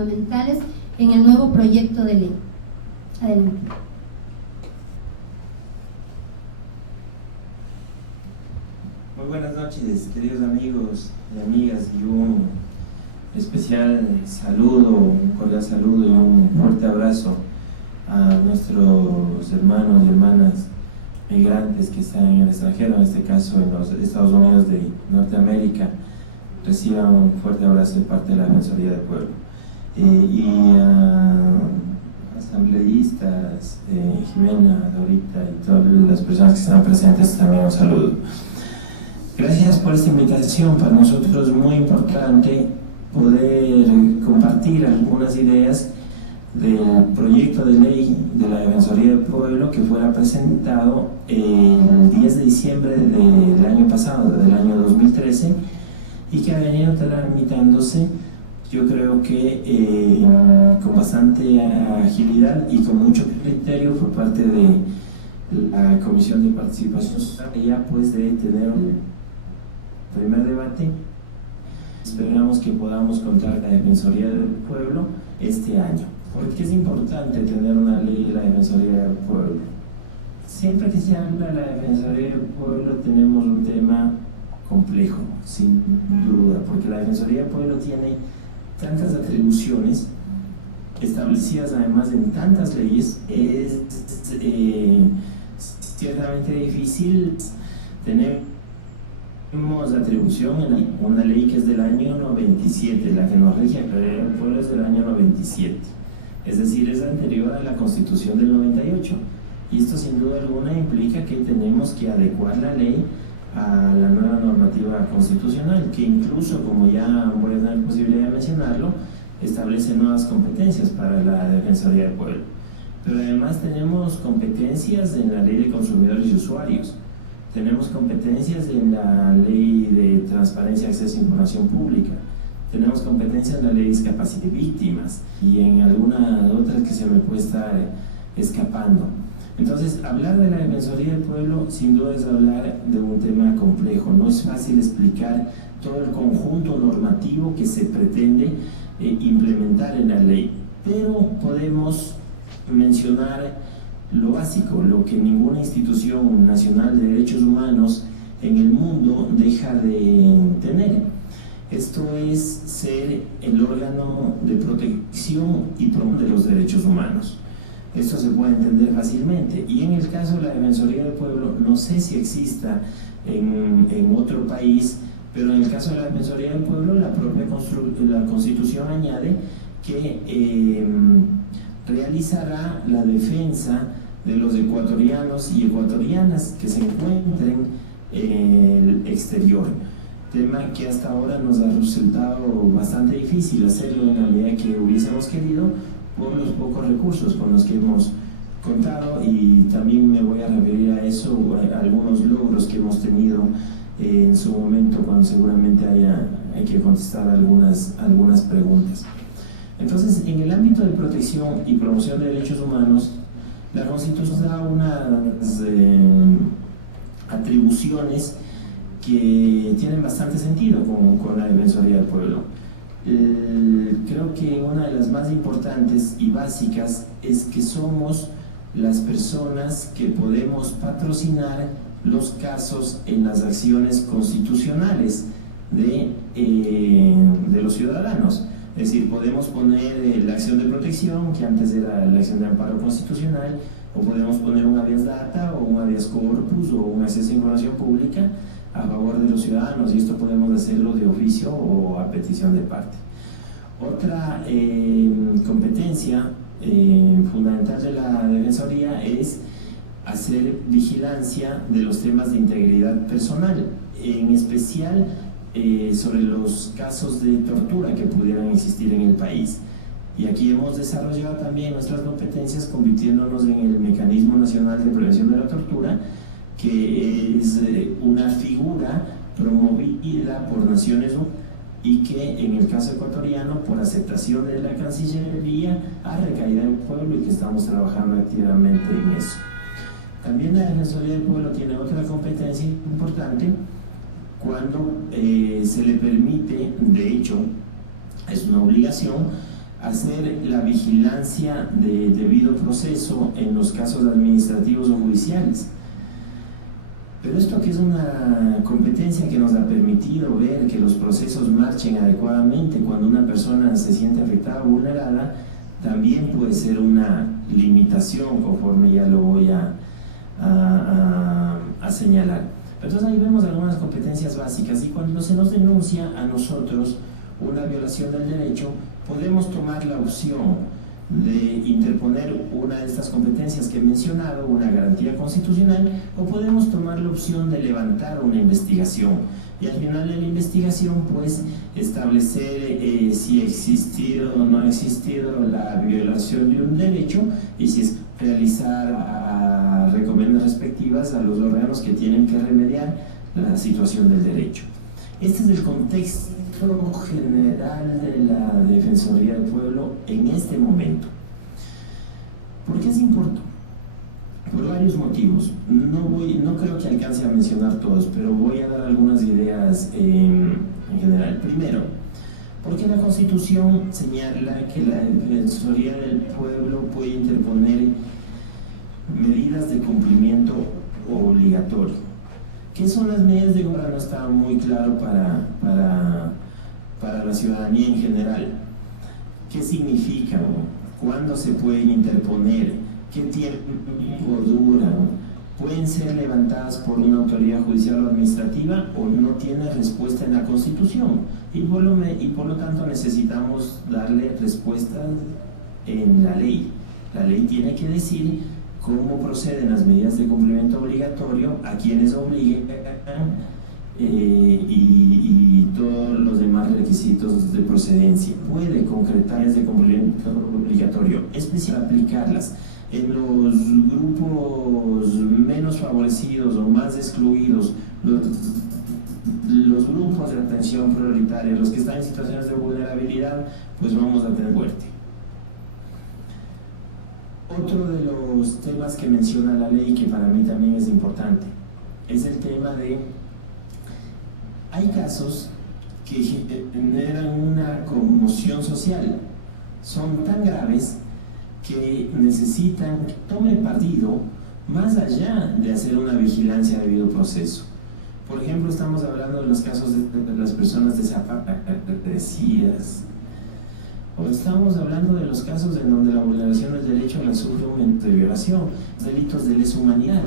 fundamentales en el nuevo proyecto de ley. Adelante. Muy buenas noches, queridos amigos y amigas, y un especial saludo, un cordial saludo y un fuerte abrazo a nuestros hermanos y hermanas migrantes que están en el extranjero, en este caso en los Estados Unidos de Norteamérica. Reciban un fuerte abrazo de parte de la Defensoría del Pueblo. Y a asambleístas, Jimena, Dorita y todas las personas que están presentes, también un saludo. Gracias por esta invitación. Para nosotros es muy importante poder compartir algunas ideas del proyecto de ley de la Defensoría del Pueblo que fuera presentado el 10 de diciembre del año pasado, del año 2013, y que ha venido tramitándose, yo creo que con bastante agilidad y con mucho criterio por parte de la Comisión de Participación Social, ya pues de tener un primer debate. Esperamos que podamos contar con la Defensoría del Pueblo este año. Porque es importante tener una ley de la Defensoría del Pueblo. Siempre que se habla de la Defensoría del Pueblo tenemos un tema complejo, sin duda, porque la Defensoría del Pueblo tiene tantas atribuciones establecidas además en tantas leyes. Es ciertamente difícil tener atribución en una ley que es del año 97, la que nos rige a el pueblo es del año 97, es decir, es anterior a la Constitución del 98, y esto sin duda alguna implica que tenemos que adecuar la ley a la nueva normativa constitucional, que incluso, como ya voy a tener posibilidad de mencionarlo, establece nuevas competencias para la Defensoría del Pueblo. Pero además tenemos competencias en la Ley de Consumidores y Usuarios, tenemos competencias en la Ley de Transparencia y Acceso a Información Pública, tenemos competencias en la Ley de Discapacidad y Víctimas y en alguna otra que se me puede estar escapando. Entonces, hablar de la Defensoría del Pueblo sin duda es hablar de un tema complejo. No es fácil explicar todo el conjunto normativo que se pretende implementar en la ley, pero podemos mencionar lo básico, lo que ninguna institución nacional de derechos humanos en el mundo deja de tener. Esto es ser el órgano de protección y promoción de los derechos humanos. Esto se puede entender fácilmente, y en el caso de la Defensoría del Pueblo, no sé si exista en otro país, pero en el caso de la Defensoría del Pueblo, la propia la Constitución añade que realizará la defensa de los ecuatorianos y ecuatorianas que se encuentren en el exterior, tema que hasta ahora nos ha resultado bastante difícil hacerlo en la medida que hubiésemos querido por los pocos recursos con los que hemos contado, y también me voy a referir a eso, a algunos logros que hemos tenido en su momento, cuando seguramente hay que contestar algunas preguntas. Entonces, en el ámbito de protección y promoción de derechos humanos, la Constitución da unas atribuciones que tienen bastante sentido con la Defensoría del Pueblo. Creo que una de las más importantes y básicas es que somos las personas que podemos patrocinar los casos en las acciones constitucionales de los ciudadanos. Es decir, podemos poner la acción de protección, que antes era la acción de amparo constitucional, o podemos poner un habeas data o un habeas corpus o un acceso a información pública a favor de los ciudadanos, y esto podemos hacerlo de oficio o a petición de parte. Otra competencia fundamental de la Defensoría es hacer vigilancia de los temas de integridad personal, en especial sobre los casos de tortura que pudieran existir en el país. Y aquí hemos desarrollado también nuestras competencias convirtiéndonos en el Mecanismo Nacional de Prevención de la Tortura, que es una figura promovida por Naciones Unidas y que en el caso ecuatoriano, por aceptación de la Cancillería, ha recaído en el pueblo y que estamos trabajando activamente en eso. También la Defensoría del Pueblo tiene otra competencia importante cuando se le permite, de hecho es una obligación, hacer la vigilancia de debido proceso en los casos administrativos o judiciales. Pero esto, que es una competencia que nos ha permitido ver que los procesos marchen adecuadamente cuando una persona se siente afectada o vulnerada, también puede ser una limitación, conforme ya lo voy a señalar. Entonces ahí vemos algunas competencias básicas, y cuando se nos denuncia a nosotros una violación del derecho, podemos tomar la opción de interponer una de estas competencias que he mencionado, una garantía constitucional, o podemos tomar la opción de levantar una investigación, y al final de la investigación pues establecer si ha existido o no ha existido la violación de un derecho, y si es realizar recomendaciones respectivas a los órganos que tienen que remediar la situación del derecho. Este es el contexto general de la Defensoría del Pueblo en este momento. ¿Por qué es importante? Por varios motivos. No creo que alcance a mencionar todos, pero voy a dar algunas ideas en general. Primero, porque la Constitución señala que la Defensoría del Pueblo puede interponer medidas de cumplimiento obligatorio. ¿Qué son las medidas de cumplimiento? No está muy claro para la ciudadanía en general. ¿Qué significan? ¿Cuándo se pueden interponer? ¿Qué tiempo duran? ¿Pueden ser levantadas por una autoridad judicial o administrativa, o no tiene respuesta en la Constitución? Y por lo tanto necesitamos darle respuestas en la ley. La ley tiene que decir cómo proceden las medidas de cumplimiento obligatorio, a quienes obligan, y todos los demás requisitos de procedencia. Puede concretar medidas de cumplimiento obligatorio, especial aplicarlas en los grupos menos favorecidos o más excluidos, los grupos de atención prioritaria, los que están en situaciones de vulnerabilidad, pues vamos a tener fuerte. Otro de los temas que menciona la ley, que para mí también es importante, es el tema de: hay casos que generan una conmoción social, son tan graves que necesitan que tome partido más allá de hacer una vigilancia de debido proceso. Por ejemplo, estamos hablando de los casos de las personas desaparecidas, o estamos hablando de los casos en donde la vulneración del derecho la sufre un ente de violación, delitos de lesa humanidad.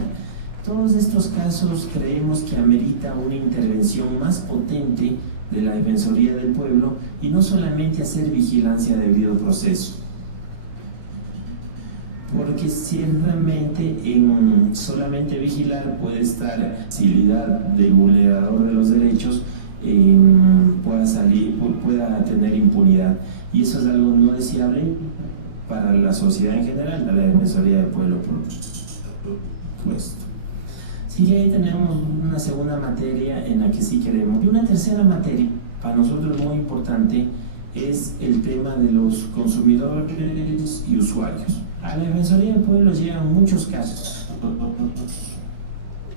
Todos estos casos creemos que amerita una intervención más potente de la Defensoría del Pueblo, y no solamente hacer vigilancia de debido proceso. Porque ciertamente en solamente vigilar puede estar la facilidad del vulnerador de los derechos pueda tener impunidad, y eso es algo no deseable para la sociedad en general, para la Defensoría del Pueblo, por supuesto. Sí, que ahí tenemos una segunda materia en la que sí queremos. Y una tercera materia, para nosotros muy importante, es el tema de los consumidores y usuarios. A la Defensoría del Pueblo llegan muchos casos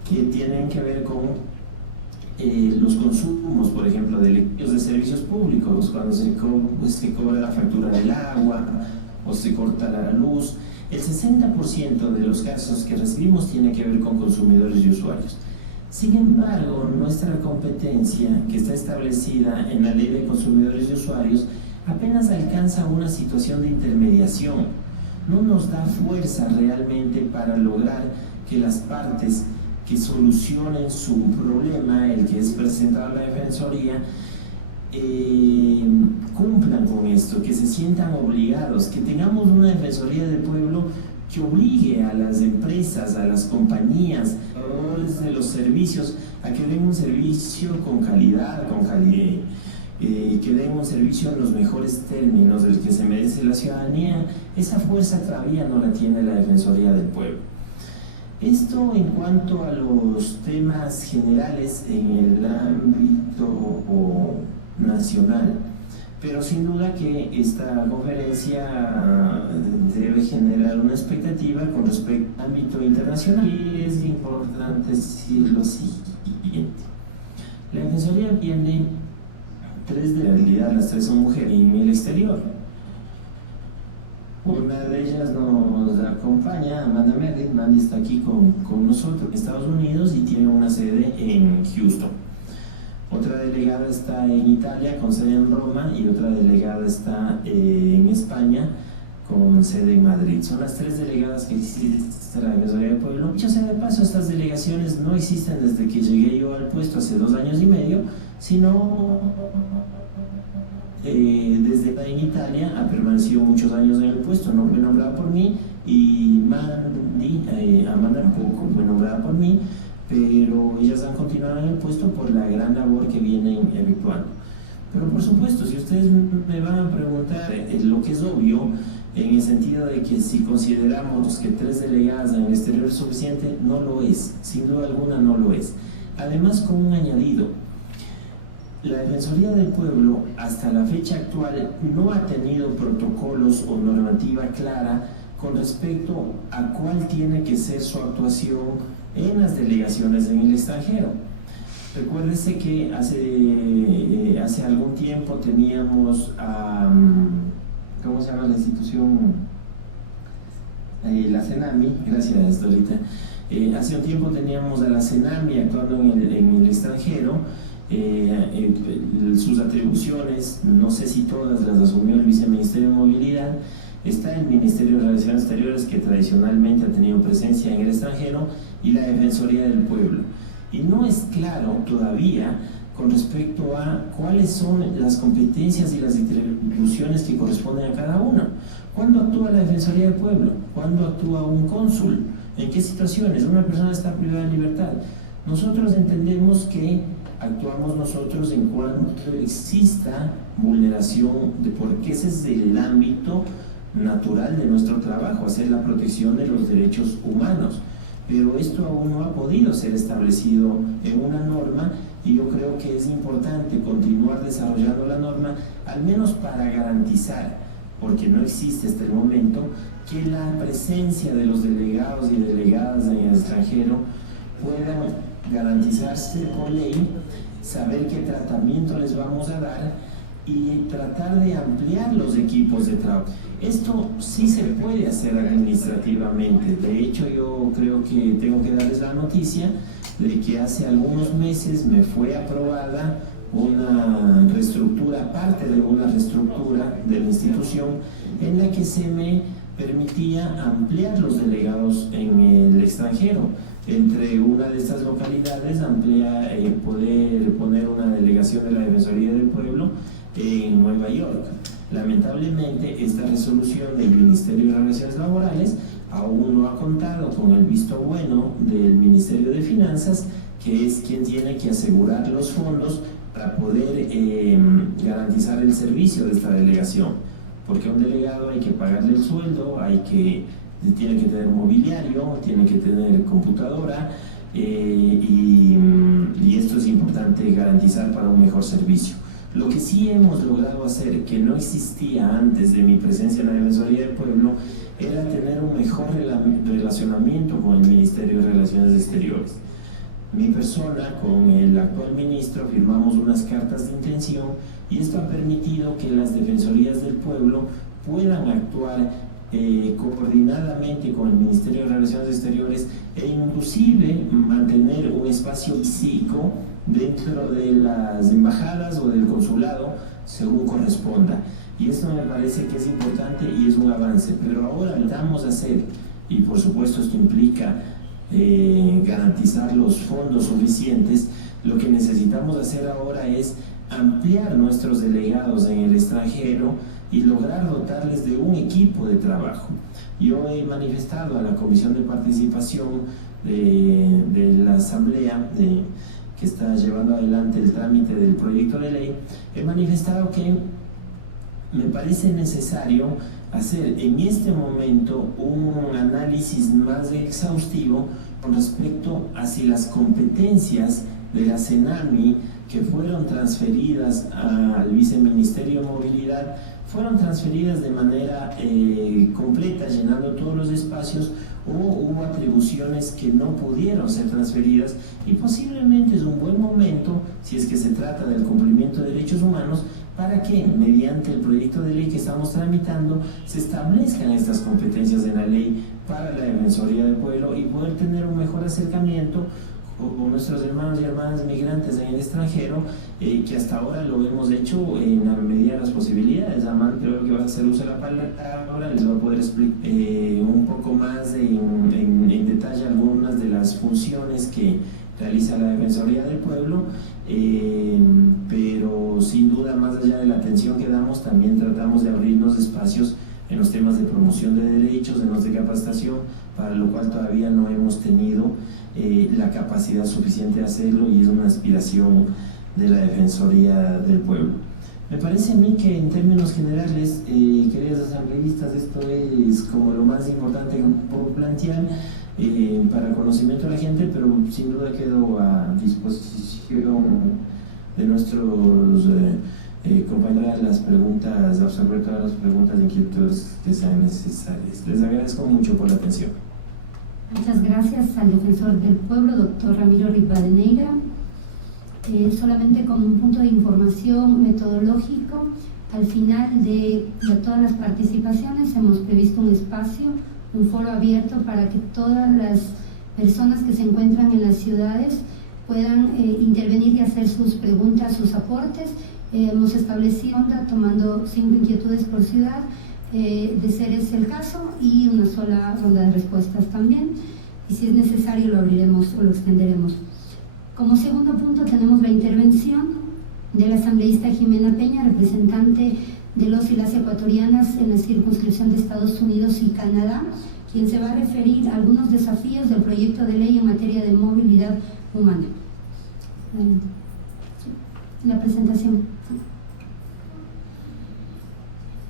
que tienen que ver con los consumos, por ejemplo, de servicios públicos, cuando se cobra la factura del agua o se corta la luz. El 60% de los casos que recibimos tiene que ver con consumidores y usuarios. Sin embargo, nuestra competencia, que está establecida en la Ley de Consumidores y Usuarios, apenas alcanza una situación de intermediación. No nos da fuerza realmente para lograr que las partes que solucionen su problema, el que es presentado a la Defensoría, cumplan con esto, que se sientan obligados, que tengamos una Defensoría del Pueblo que obligue a las empresas, a las compañías, a los de los servicios, a que den un servicio con calidad, que den un servicio en los mejores términos del que se merece la ciudadanía. Esa fuerza todavía no la tiene la Defensoría del Pueblo. Esto en cuanto a los temas generales en el ámbito nacional, pero sin duda que esta conferencia debe generar una expectativa con respecto al ámbito internacional, y es importante decir lo siguiente: la Defensoría tiene tres de realidad, las tres son mujeres en el exterior. Una de ellas nos acompaña, Amanda Merritt. Mandy está aquí con nosotros en Estados Unidos y tiene una sede en Houston. Otra delegada está en Italia con sede en Roma y otra delegada está en España con sede en Madrid. Son las 3 delegadas que existen en la Defensoría del Pueblo. Dicho sea de paso, estas delegaciones no existen desde que llegué yo al puesto hace 2 años y medio, sino desde en Italia ha permanecido muchos años en el puesto. No fue nombrada por mí, y Amanda tampoco fue nombrada por mí, pero ellas han continuado en el puesto por la gran labor que vienen efectuando. Pero por supuesto, si ustedes me van a preguntar lo que es obvio, en el sentido de que si consideramos que 3 delegadas en el exterior es suficiente, no lo es, sin duda alguna no lo es. Además, con un añadido: la Defensoría del Pueblo hasta la fecha actual no ha tenido protocolos o normativa clara con respecto a cuál tiene que ser su actuación en las delegaciones en el extranjero. Recuérdese que hace algún tiempo teníamos ¿cómo se llama la institución? La CENAMI, gracias Dorita. Hace un tiempo teníamos a la CENAMI actuando en el extranjero. Sus atribuciones, no sé si todas las asumió el Viceministerio de Movilidad. Está el Ministerio de Relaciones Exteriores, que tradicionalmente ha tenido presencia en el extranjero, y la Defensoría del Pueblo. Y no es claro todavía con respecto a cuáles son las competencias y las atribuciones que corresponden a cada uno. ¿Cuándo actúa la Defensoría del Pueblo? ¿Cuándo actúa un cónsul? ¿En qué situaciones una persona está privada de libertad? Nosotros entendemos que actuamos nosotros en cuanto exista vulneración, porque ese es el ámbito natural de nuestro trabajo, hacer la protección de los derechos humanos. Pero esto aún no ha podido ser establecido en una norma, y yo creo que es importante continuar desarrollando la norma, al menos para garantizar, porque no existe hasta el momento, que la presencia de los delegados y delegadas en el extranjero pueda garantizarse por ley, saber qué tratamiento les vamos a dar y tratar de ampliar los equipos de trabajo. Esto sí se puede hacer administrativamente. De hecho, yo creo que tengo que darles la noticia de que hace algunos meses me fue aprobada una reestructura, parte de una reestructura de la institución, en la que se me permitía ampliar los delegados en el extranjero. Entre una de estas localidades, poder poner una delegación de la Defensoría del Pueblo en Nueva York. Lamentablemente, esta resolución del Ministerio de Relaciones Laborales aún no ha contado con el visto bueno del Ministerio de Finanzas, que es quien tiene que asegurar los fondos para poder garantizar el servicio de esta delegación. Porque a un delegado hay que pagarle el sueldo, tiene que tener mobiliario, tiene que tener computadora, y esto es importante garantizar para un mejor servicio. Lo que sí hemos logrado hacer, que no existía antes de mi presencia en la Defensoría del Pueblo, era tener un mejor relacionamiento con el Ministerio de Relaciones Exteriores. Mi persona con el actual ministro firmamos unas cartas de intención, y esto ha permitido que las Defensorías del Pueblo puedan actuar coordinadamente con el Ministerio de Relaciones Exteriores, e inclusive mantener un espacio físico dentro de las embajadas o del consulado según corresponda. Y esto me parece que es importante y es un avance. Pero ahora necesitamos hacer, y por supuesto esto implica garantizar los fondos suficientes, lo que necesitamos hacer ahora es ampliar nuestros delegados en el extranjero y lograr dotarles de un equipo de trabajo. Yo he manifestado a la Comisión de Participación de la Asamblea que está llevando adelante el trámite del proyecto de ley, he manifestado que me parece necesario hacer en este momento un análisis más exhaustivo con respecto a si las competencias de la CENAMI, que fueron transferidas al Viceministerio de Movilidad, fueron transferidas de manera completa, llenando todos los espacios, o hubo atribuciones que no pudieron ser transferidas, y posiblemente es un buen momento, si es que se trata del cumplimiento de derechos humanos, para que mediante el proyecto de ley que estamos tramitando se establezcan estas competencias en la ley para la Defensoría del Pueblo y poder tener un mejor acercamiento con nuestros hermanos y hermanas migrantes en el extranjero, que hasta ahora lo hemos hecho en la medida de las posibilidades. Amán creo que va a hacer uso de la palabra, ahora les va a poder explicar un poco más en detalle algunas de las funciones que realiza la Defensoría del Pueblo, pero sin duda, más allá de la atención que damos, también tratamos de abrirnos espacios en los temas de promoción de derechos, en los de capacitación, para lo cual todavía no hemos tenido la capacidad suficiente de hacerlo, y es una aspiración de la Defensoría del Pueblo. Me parece a mí que en términos generales, queridos asambleístas, esto es como lo más importante por plantear para conocimiento de la gente, pero sin duda quedo a disposición de nuestros compañeros las preguntas, absorber todas las preguntas e inquietudes que sean necesarias. Les agradezco mucho por la atención. Muchas gracias al defensor del pueblo, doctor Ramiro Rivadeneira. Solamente como un punto de información metodológico, al final de todas las participaciones hemos previsto un espacio, un foro abierto para que todas las personas que se encuentran en las ciudades puedan intervenir y hacer sus preguntas, sus aportes. Hemos establecido tomando 5 inquietudes por ciudad, de ser ese el caso, y una sola ronda de respuestas también, y si es necesario lo abriremos o lo extenderemos. Como segundo punto tenemos la intervención de la asambleísta Jimena Peña, representante de los y las ecuatorianas en la circunscripción de Estados Unidos y Canadá, quien se va a referir a algunos desafíos del proyecto de ley en materia de movilidad humana. La presentación.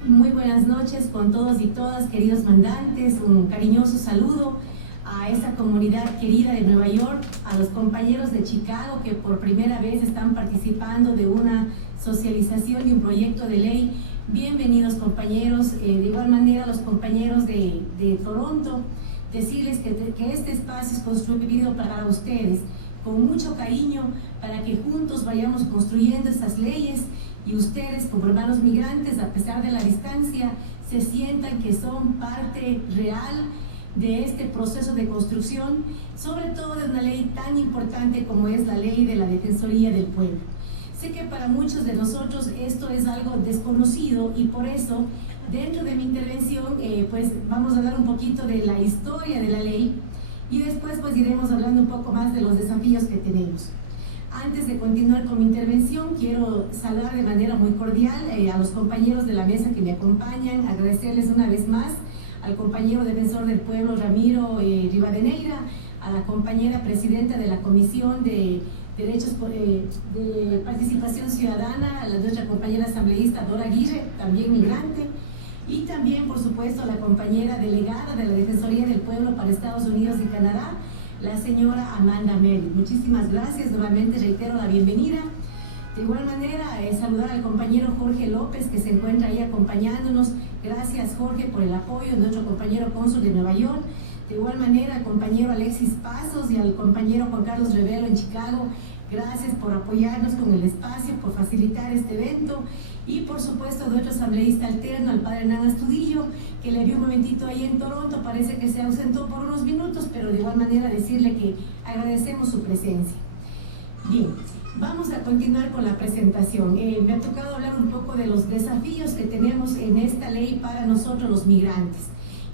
Muy buenas noches con todos y todas, queridos mandantes. Un cariñoso saludo a esta comunidad querida de Nueva York, a los compañeros de Chicago que por primera vez están participando de una socialización de un proyecto de ley. Bienvenidos, compañeros. De igual manera a los compañeros de Toronto, decirles que este espacio es construido para ustedes con mucho cariño, para que juntos vayamos construyendo estas leyes y ustedes, como hermanos migrantes, a pesar de la distancia, se sientan que son parte real de este proceso de construcción, sobre todo de una ley tan importante como es la ley de la Defensoría del Pueblo. Sé que para muchos de nosotros esto es algo desconocido, y por eso dentro de mi intervención pues vamos a hablar un poquito de la historia de la ley, y después pues iremos hablando un poco más de los desafíos que tenemos. Antes de continuar con mi intervención, quiero saludar de manera muy cordial a los compañeros de la mesa que me acompañan, agradecerles una vez más al compañero defensor del pueblo Ramiro Rivadeneira, a la compañera presidenta de la Comisión de Derechos de Participación Ciudadana, a nuestra compañera asambleísta Dora Aguirre, también migrante, y también, por supuesto, a la compañera delegada de la Defensoría del Pueblo para Estados Unidos y Canadá, la señora Amanda Meli. Muchísimas gracias, nuevamente reitero la bienvenida. De igual manera, saludar al compañero Jorge López, que se encuentra ahí acompañándonos. Gracias, Jorge, por el apoyo, nuestro compañero cónsul de Nueva York. De igual manera, al compañero Alexis Pasos y al compañero Juan Carlos Revelo en Chicago. Gracias por apoyarnos con el espacio, por facilitar este evento. Y por supuesto a nuestro asambleísta alterno, al padre Hernán Astudillo, que le vi un momentito ahí en Toronto, parece que se ausentó por unos minutos, pero de igual manera decirle que agradecemos su presencia. Bien, vamos a continuar con la presentación. Me ha tocado hablar un poco de los desafíos que tenemos en esta ley para nosotros los migrantes,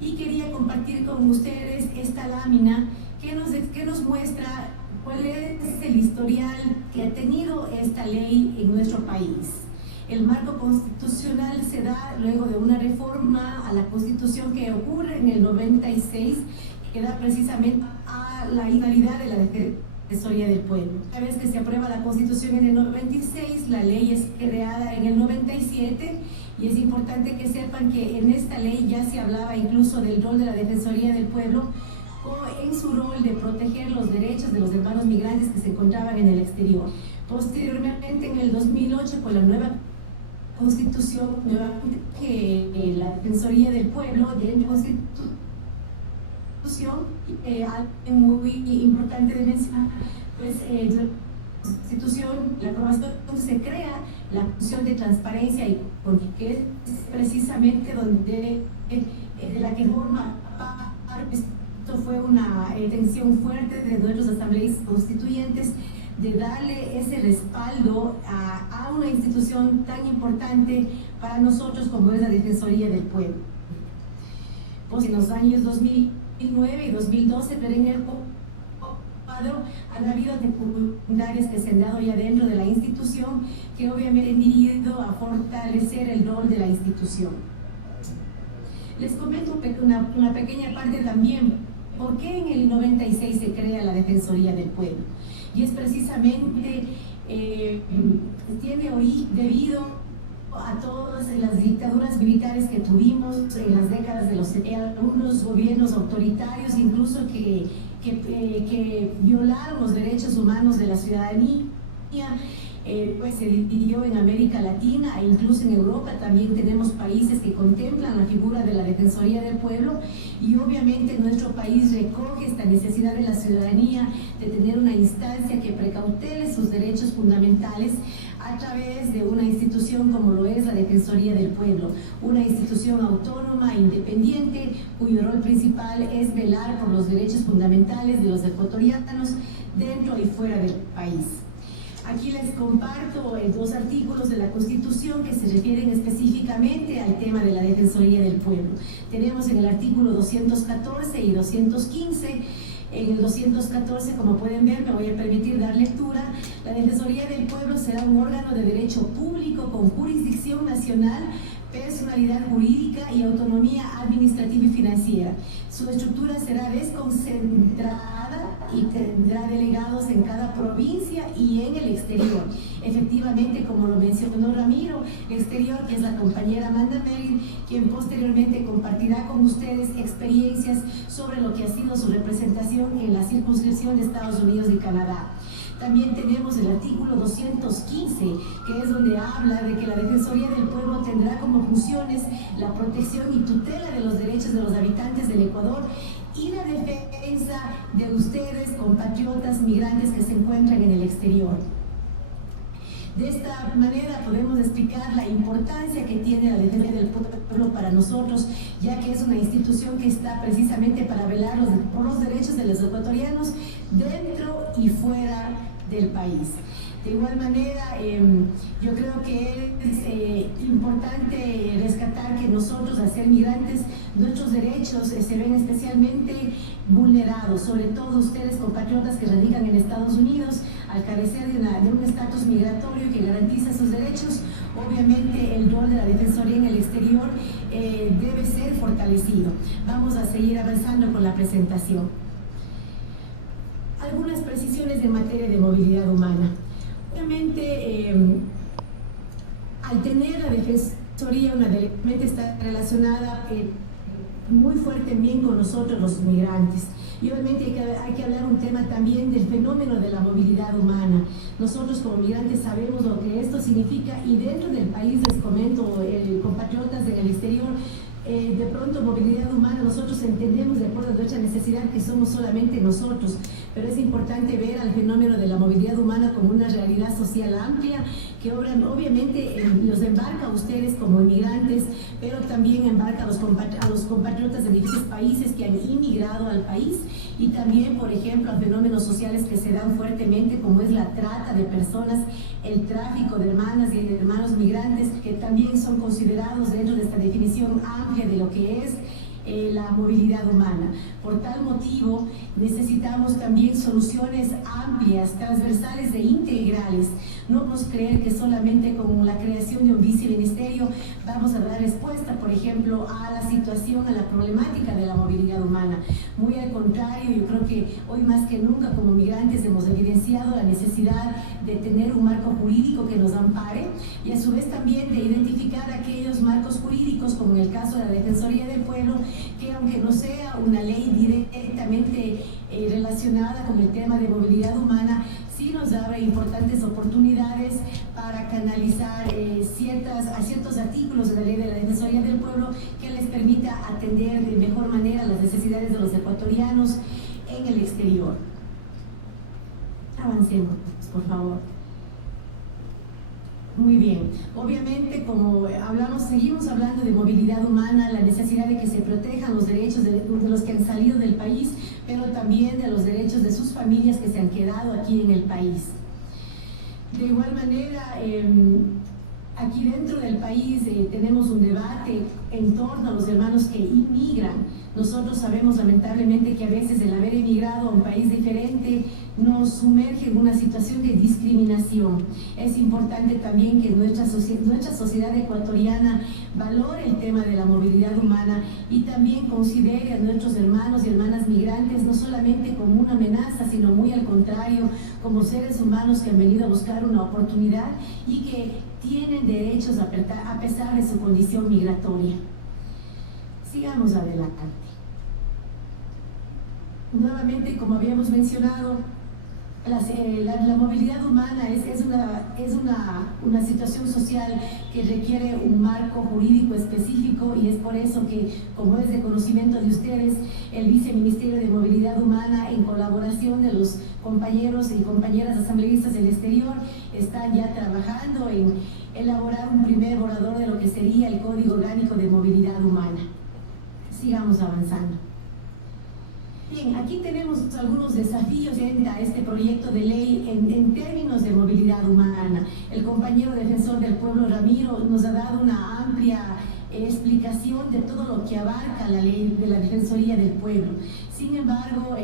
y quería compartir con ustedes esta lámina que nos muestra cuál es el historial que ha tenido esta ley en nuestro país. El marco constitucional se da luego de una reforma a la Constitución que ocurre en el 96, que da precisamente a la finalidad de la Defensoría del Pueblo. Una vez que se aprueba la Constitución en el 96, la ley es creada en el 97, y es importante que sepan que en esta ley ya se hablaba incluso del rol de la Defensoría del Pueblo, en su rol de proteger los derechos de los hermanos migrantes que se encontraban en el exterior. Posteriormente, en el 2008, con la nueva Constitución, nuevamente que la Defensoría del Pueblo de la Constitución, algo muy importante de mencionar, pues Constitución, la aprobación se crea la Comisión de Transparencia y que es precisamente donde de la que forma parte. Esto fue una intención fuerte de nuestros asambleístas constituyentes de darle ese respaldo a una institución tan importante para nosotros como es la Defensoría del Pueblo. Pues en los años 2009 y 2012, pero en el cuadro han habido secundarias que se han dado ya dentro de la institución que obviamente han ido a fortalecer el rol de la institución. Les comento una pequeña parte también. ¿Por qué en el 96 se crea la Defensoría del Pueblo? Y es precisamente, tiene origen debido a todas las dictaduras militares que tuvimos en las décadas de algunos gobiernos autoritarios, incluso que violaron los derechos humanos de la ciudadanía. Pues se dividió en América Latina e incluso en Europa también tenemos países que contemplan la figura de la Defensoría del Pueblo, y obviamente nuestro país recoge esta necesidad de la ciudadanía de tener una instancia que precautele sus derechos fundamentales a través de una institución como lo es la Defensoría del Pueblo, una institución autónoma, independiente, cuyo rol principal es velar por los derechos fundamentales de los ecuatorianos dentro y fuera del país. Aquí les comparto dos artículos de la Constitución que se refieren específicamente al tema de la Defensoría del Pueblo. Tenemos en el artículo 214 y 215. En el 214, como pueden ver, me voy a permitir dar lectura. La Defensoría del Pueblo será un órgano de derecho público con jurisdicción nacional, personalidad jurídica y autonomía administrativa y financiera. Su estructura será desconcentrada y tendrá delegados en cada provincia y en el exterior. Efectivamente, como lo mencionó Ramiro, exterior, que es la compañera Amanda Merrill, quien posteriormente compartirá con ustedes experiencias sobre lo que ha sido su representación en la circunscripción de Estados Unidos y Canadá. También tenemos el artículo 215, que es donde habla de que la Defensoría del Pueblo tendrá como funciones la protección y tutela de los derechos de los habitantes del Ecuador y la defensa de ustedes, compatriotas migrantes que se encuentran en el exterior. De esta manera podemos explicar la importancia que tiene la Defensoría del Pueblo para nosotros, ya que es una institución que está precisamente para velar por los derechos de los ecuatorianos dentro y fuera del país. De igual manera, yo creo que es importante rescatar que nosotros, al ser migrantes, nuestros derechos se ven especialmente vulnerados, sobre todo ustedes, compatriotas que radican en Estados Unidos, al carecer de un estatus migratorio que garantiza sus derechos. Obviamente el rol de la Defensoría en el exterior debe ser fortalecido. Vamos a seguir avanzando con la presentación. Algunas precisiones en materia de movilidad humana. Obviamente, al tener la Defensoría, una delegada está relacionada muy fuertemente con nosotros los migrantes. Y obviamente hay que hablar un tema también del fenómeno de la movilidad humana. Nosotros como migrantes sabemos lo que esto significa, y dentro del país, les comento, compatriotas en el exterior, de pronto movilidad humana nosotros entendemos de acuerdo a nuestra necesidad que somos solamente nosotros, pero es importante ver al fenómeno de la movilidad humana como una realidad social amplia que obviamente los embarca a ustedes como inmigrantes, pero también embarca a los compatriotas de diferentes países que han inmigrado al país, y también, por ejemplo, a fenómenos sociales que se dan fuertemente, como es la trata de personas, el tráfico de hermanas y de hermanos migrantes, que también son considerados dentro de esta definición amplia de lo que es la movilidad humana. Por tal motivo, necesitamos también soluciones amplias, transversales e integrales. No podemos creer que solamente con la creación de un viceministerio vamos a dar respuesta, por ejemplo, a la situación, a la problemática de la movilidad humana. Muy al contrario, yo creo que hoy más que nunca como migrantes hemos evidenciado la necesidad de tener un marco jurídico que nos ampare, y a su vez también de identificar aquellos marcos jurídicos, como en el caso de la Defensoría del Pueblo, que aunque no sea una ley directamente relacionada con el tema de movilidad humana, sí nos abre importantes oportunidades para canalizar ciertos artículos de la ley de la Defensoría del Pueblo que les permita atender de mejor manera las necesidades de los ecuatorianos en el exterior. Avancemos, por favor. Muy bien. Obviamente, como seguimos hablando de movilidad humana, la necesidad de que se protejan los derechos de los que han salido del país, pero también de los derechos de sus familias que se han quedado aquí en el país. De igual manera, aquí dentro del país tenemos un debate en torno a los hermanos que inmigran. Nosotros sabemos lamentablemente que a veces el haber emigrado a un país diferente nos sumerge en una situación de discriminación. Es importante también que nuestra sociedad ecuatoriana valore el tema de la movilidad humana y también considere a nuestros hermanos y hermanas migrantes no solamente como una amenaza, sino muy al contrario, como seres humanos que han venido a buscar una oportunidad y que tienen derechos a pesar de su condición migratoria. Sigamos adelante. Nuevamente, como habíamos mencionado, la movilidad humana es una situación social que requiere un marco jurídico específico, y es por eso que, como es de conocimiento de ustedes, el Viceministerio de Movilidad Humana, en colaboración de los compañeros y compañeras asambleístas del exterior, están ya trabajando en elaborar un primer borrador de lo que sería el Código Orgánico de Movilidad Humana. Sigamos avanzando. Bien, aquí tenemos algunos desafíos a este proyecto de ley en términos de movilidad humana. El compañero defensor del pueblo, Ramiro, nos ha dado una amplia explicación de todo lo que abarca la ley de la Defensoría del Pueblo. Sin embargo,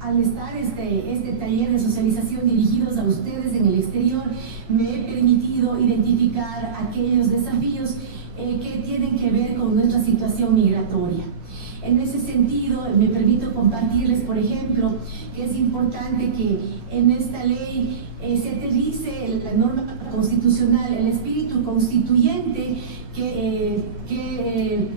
al estar este taller de socialización dirigidos a ustedes en el exterior, me he permitido identificar aquellos desafíos que tienen que ver con nuestra situación migratoria. En ese sentido, me permito compartirles, por ejemplo, que es importante que en esta ley se aterrice la norma constitucional, el espíritu constituyente que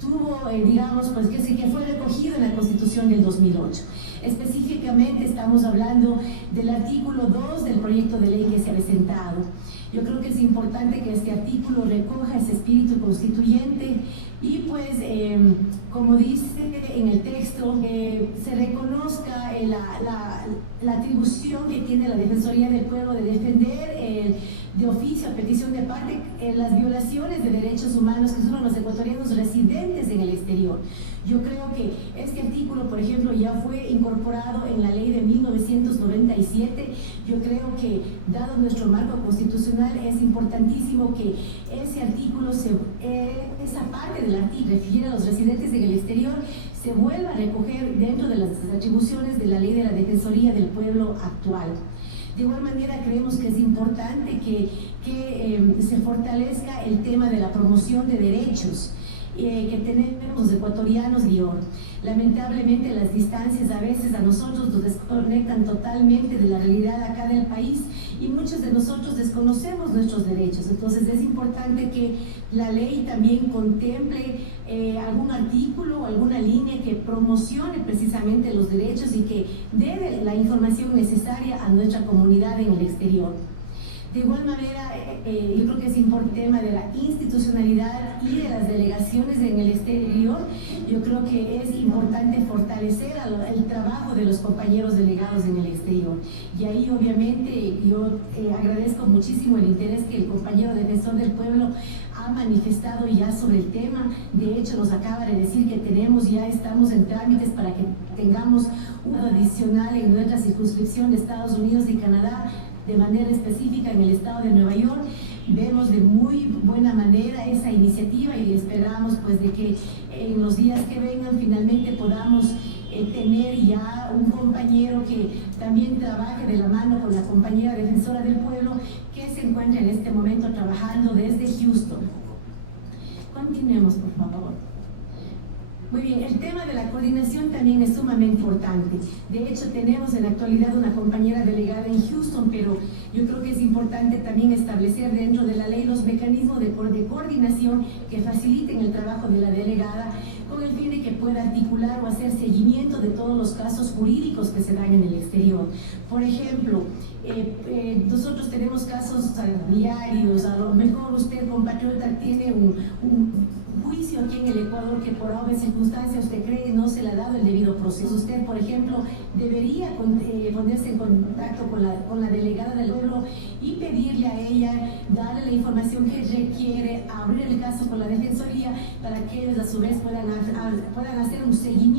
tuvo, digamos, pues que fue recogido en la Constitución del 2008. Específicamente estamos hablando del artículo 2 del proyecto de ley que se ha presentado. Yo creo que es importante que este artículo recoja ese espíritu constituyente y pues, como dice en el texto, se reconozca la atribución que tiene la Defensoría del Pueblo de defender de oficio a petición de parte las violaciones de derechos humanos que sufren los ecuatorianos residentes en el exterior. Yo creo que este artículo, por ejemplo, ya fue incorporado en la ley de 1997. Yo creo que, dado nuestro marco constitucional, es importantísimo que ese artículo, esa parte del artículo refiere a los residentes en el exterior, se vuelva a recoger dentro de las atribuciones de la ley de la Defensoría del Pueblo actual. De igual manera, creemos que es importante que se fortalezca el tema de la promoción de derechos que tenemos los ecuatorianos y oro. Lamentablemente, las distancias a veces a nosotros nos desconectan totalmente de la realidad acá del país y muchos de nosotros desconocemos nuestros derechos. Entonces es importante que la ley también contemple algún artículo o alguna línea que promocione precisamente los derechos y que dé la información necesaria a nuestra comunidad en el exterior. De igual manera, yo creo que es importante el tema de la institucionalidad y de las delegaciones en el exterior. Yo creo que es importante fortalecer el trabajo de los compañeros delegados en el exterior. Y ahí, obviamente, yo agradezco muchísimo el interés que el compañero defensor del pueblo ha manifestado ya sobre el tema. De hecho, nos acaba de decir que estamos en trámites para que tengamos uno adicional en nuestra circunscripción de Estados Unidos y Canadá, de manera específica en el estado de Nueva York. Vemos de muy buena manera esa iniciativa y esperamos pues de que en los días que vengan finalmente podamos tener ya un compañero que también trabaje de la mano con la compañera defensora del pueblo que se encuentra en este momento trabajando desde Houston. Continuemos, por favor. Muy bien, el tema de la coordinación también es sumamente importante. De hecho, tenemos en la actualidad una compañera delegada en Houston, pero yo creo que es importante también establecer dentro de la ley los mecanismos de coordinación que faciliten el trabajo de la delegada con el fin de que pueda articular o hacer seguimiento de todos los casos jurídicos que se dan en el exterior. Por ejemplo, nosotros tenemos casos diarios, a lo mejor usted, compatriota, tiene un juicio aquí en el Ecuador que por obvias circunstancias usted cree que no se le ha dado el debido proceso. Usted, por ejemplo, debería ponerse en contacto con la delegada del pueblo y pedirle a ella, darle la información que requiere, abrir el caso con la Defensoría para que ellos a su vez puedan hacer un seguimiento